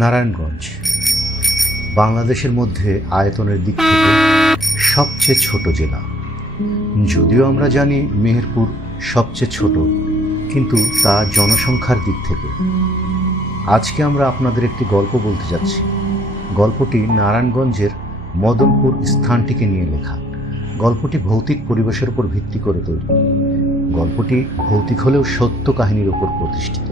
নারায়ণগঞ্জ বাংলাদেশের মধ্যে আয়তনের দিক থেকে সবচেয়ে ছোট জেলা। যদিও আমরা জানি মেহেরপুর সবচেয়ে ছোট, কিন্তু তা জনসংখ্যার দিক থেকে। আজকে আমরা আপনাদের একটি গল্প বলতে যাচ্ছি। গল্পটি নারায়ণগঞ্জের মদনপুর স্থানটিকে নিয়ে লেখা। গল্পটি ভৌতিক পরিবেশের উপর ভিত্তি করে তৈরি। গল্পটি ভৌতিক হলেও সত্য কাহিনীর উপর প্রতিষ্ঠিত।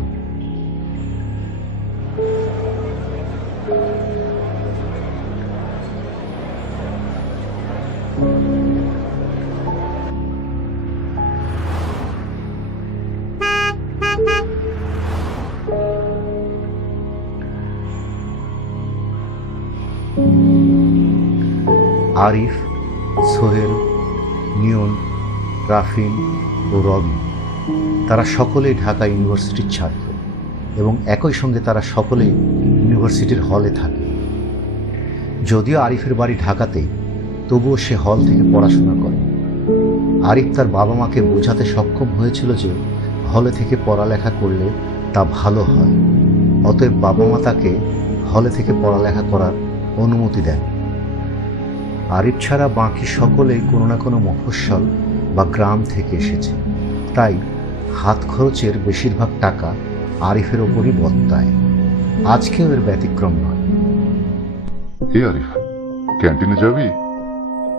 আরিফ, সোহেল, নিয়ন, রাফিন ও রবি তারা সকলেই ঢাকা ইউনিভার্সিটির ছাত্র এবং একই সঙ্গে তারা সকলেই ইউনিভার্সিটির হলে থাকে। যদিও আরিফের বাড়ি ঢাকাতেই, তবুও সে হল থেকে পড়াশোনা করে। আরিফ তার বাবা মাকে বোঝাতে সক্ষম হয়েছিল যে হলে থেকে পড়ালেখা করলে তা ভালো হয়, অতএব বাবা মা তাকে হলে থেকে পড়ালেখা করার অনুমতি দেন। আরিফ ছাড়া বাকি সকলেই কোনো না কোনো মফস্বল বা গ্রাম থেকে এসেছে, তাই হাত খরচের বেশিরভাগ টাকা আরিফের ওপরই বর্তায়। আজকেও এর ব্যতিক্রম নয়। এই আরিফ, ক্যান্টিনে যাবি?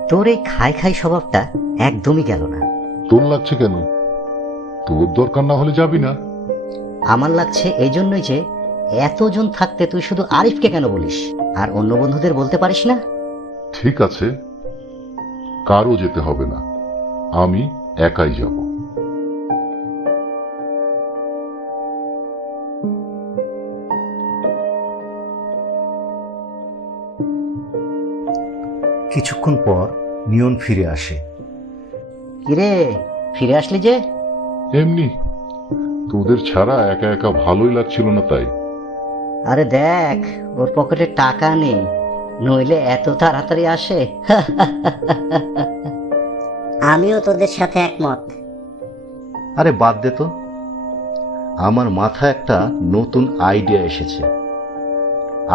তোর এই খাই খাই স্বভাবটা একদমই গেল না। তোর লাগছে কেন? তোর দরকার না হলে যাবি না? আমার লাগছে এই জন্যই যে এতজন থাকতে তুই শুধু আরিফকে কেন বলিস, আর অন্য বন্ধুদের বলতে পারিস না? ঠিক আছে, কারও যেতে হবে না, আমি একাই যাব। কিছুক্ষণ পর নিয়ন ফিরে আসে। কিরে, ফিরে আসলি যে? এমনি, তোদের ছাড়া একা একা ভালোই লাগছিল না তাই। আরে দেখ, ওর পকেটে টাকা নেই, নইলে এত তাড়াতাড়ি আসে? আমিও তোদের সাথে একমত। আরে বাদ দে তো, আমার মাথায় একটা নতুন আইডিয়া এসেছে।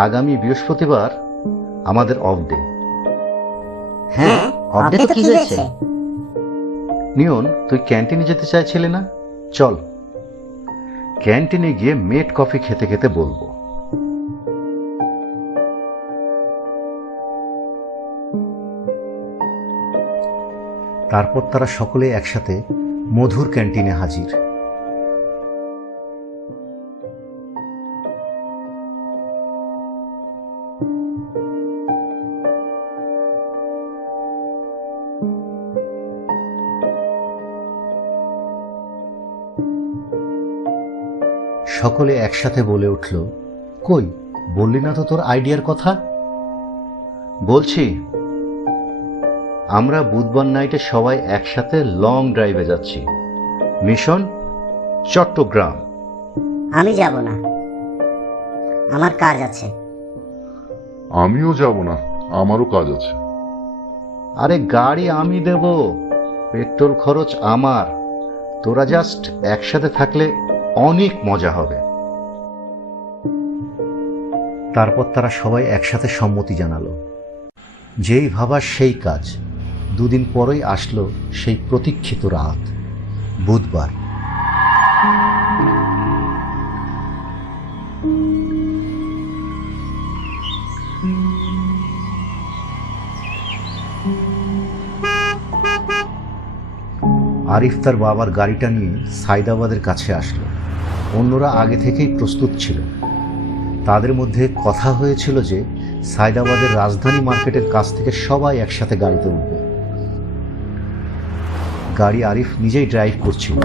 আগামী বৃহস্পতিবার আমাদের অফ ডে। হ্যাঁ, অর্ধেক তো কি হয়েছে? নিয়ন, তুই ক্যান্টিনে যেতে চাইছিলি না? চল, ক্যান্টিনে গিয়ে মেড কফি খেতে খেতে বলবো। তারপর তারা সকলে একসাথে মধুর ক্যান্টিনে হাজির। সকলে একসাথে বলে উঠল, কই বললি না তো তোর আইডিয়ার কথা? বলছি, আমরা বুধবার নাইটে সবাই একসাথে লং ড্রাইভে যাচ্ছি, মিশন চট্টগ্রাম। আমি যাব না, আমার কাজ আছে। আমিও যাব না, আমারও কাজ আছে। আরে গাড়ি আমি দেব, পেট্রোল খরচ আমার। তোরা জাস্ট একসাথে থাকলে অনেক মজা হবে। তারপর তারা সবাই একসাথে সম্মতি জানালো। যেই ভাবা সেই কাজ। দুদিন পরেই আসলো সেই প্রতীক্ষিত রাত, বুধবার। আরিফ তার বাবার গাড়িটা নিয়ে সাইদাবাদের কাছে আসলো। অন্যরা আগে থেকেই প্রস্তুত ছিল। তাদের মধ্যে কথা হয়েছিল যে সাইদাবাদের রাজধানী মার্কেটের কাছ থেকে সবাই একসাথে গাড়িতে উঠবে। গাড়ি আরিফ নিজেই ড্রাইভ করছিল।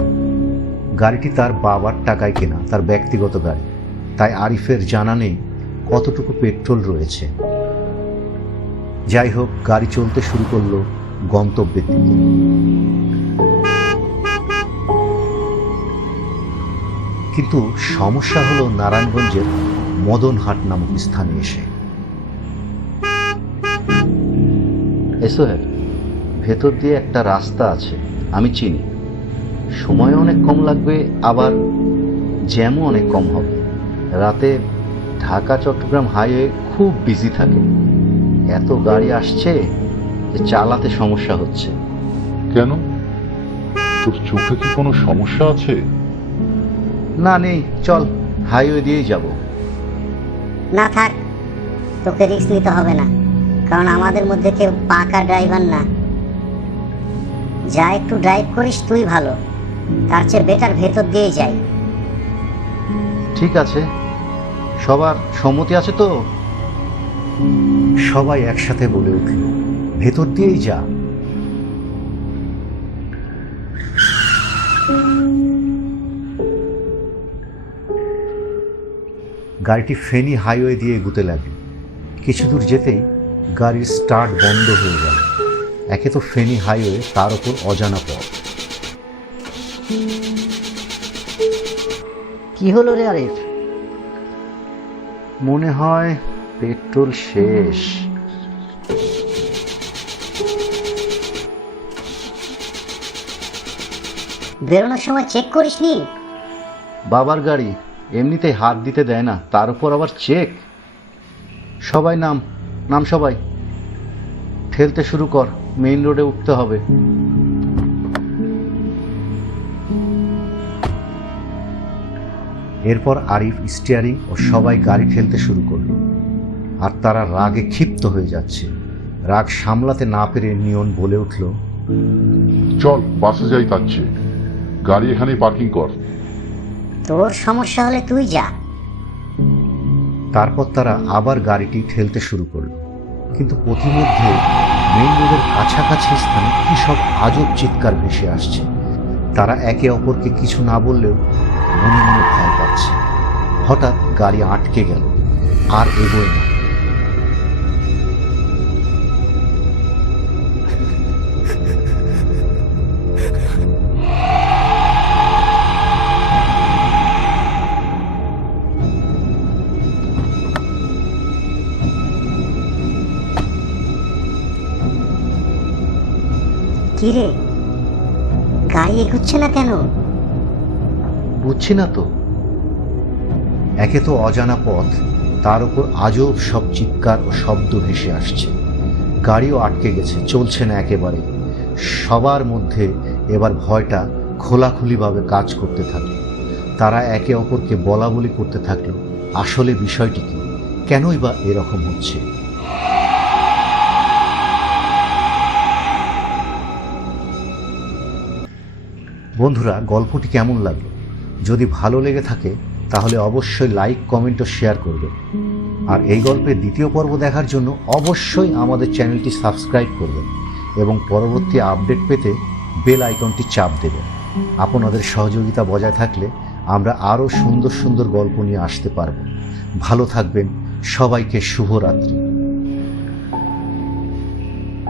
গাড়িটি তার বাবার টাকায় কেনা, তার ব্যক্তিগত গাড়ি, তাই আরিফের জানা নেই কতটুকু পেট্রোল রয়েছে। যাই হোক, গাড়ি চলতে শুরু করলো গন্তব্যের দিকে। কিন্তু সমস্যা হলো নারায়ণগঞ্জের মদনহাট নামক স্থানে এসে। সোহেল, ভেতর দিয়ে একটা রাস্তা আছে, আমি চিনি। সময় অনেক কম লাগবে, আবার জ্যামও অনেক কম হবে। রাতে ঢাকা চট্টগ্রাম হাইওয়ে খুব বিজি থাকে, এত গাড়ি আসছে যে চালাতে সমস্যা হচ্ছে। কেন, তোর চোখে কি কোনো সমস্যা আছে? না নেই, চল হাইওয়ে দিয়েই যাব। না থাক, তোকে রিস্ক নিতে হবে না, কারণ আমাদের মধ্যে কেউ পাকা ড্রাইভার না। যা একটু ড্রাইভ করিস তুই ভালো, তার চেয়ে বেটার ভেতর দিয়েই যাই। ঠিক আছে, সবার সম্মতি আছে তো? সবাই একসাথে বলে উঠল, ভেতর দিয়েই যা। গাড়িটি ফেনী হাইওয়ে দিয়ে এগুতে লাগলো। কিছু দূর যেতেই গাড়ির স্টার্ট বন্ধ হয়ে গেল। একে তো ফেনী হাইওয়ে, তার উপর অজানা পথ। কি হলো রে আরিফ? মনে হয় পেট্রোল শেষ। বেরোনোর সময় চেক করিসনি? বাবার গাড়ি, এমনিতেই হাত দিতে দেয় না, তার উপর আবার চেক। সবাই নাম নাম, সবাই ঠেলতে শুরু কর, মেইন রোডে উঠতে হবে। এরপর আরিফ স্টিয়ারিং ও সবাই গাড়ি ঠেলতে শুরু করলো। আর তারা রাগে ক্ষিপ্ত হয়ে যাচ্ছে। রাগ সামলাতে না পেরে নিয়ন বলে উঠল, চল বাসে যাই, তার চেয়ে গাড়ি এখানেই পার্কিং কর। তোর সমস্যা হলে তুই যা। তারপর তারা আবার গাড়িটি ঠেলতে শুরু করলো। কিন্তু পথিমধ্যে মেইন রোডের কাছাকাছি স্থানে কি সব আজব চিৎকার ভেসে আসছে। তারা একে অপরকে কিছু না বললেও মনে মনে ভয় পাচ্ছে। হঠাৎ গাড়ি আটকে গেল, আর এগোয় না। কিরে, গাড়ি এগুচ্ছে না কেন? বুঝছি না তো। একে তো অজানা পথ, তার উপর আজব সব চিৎকার ও শব্দ ভেসে আসছে। গাড়িও আটকে গেছে, চলছে না একেবারে। সবার মধ্যে এবার ভয়টা খোলাখুলিভাবে কাজ করতে থাকলো। তারা একে অপরকে বলা বলি করতে থাকলো, আসলে বিষয়টি কি, কেনই বা এরকম হচ্ছে। বন্ধুরা, গল্পটি কেমন লাগলো? যদি ভালো লেগে থাকে তাহলে অবশ্যই লাইক, কমেন্ট ও শেয়ার করবেন। আর এই গল্পের দ্বিতীয় পর্ব দেখার জন্য অবশ্যই আমাদের চ্যানেলটি সাবস্ক্রাইব করবেন এবং পরবর্তী আপডেট পেতে বেল আইকনটি চাপ দেবেন। আপনাদের সহযোগিতা বজায় থাকলে আমরা আরও সুন্দর সুন্দর গল্প নিয়ে আসতে পারব। ভালো থাকবেন, সবাইকে শুভরাত্রি।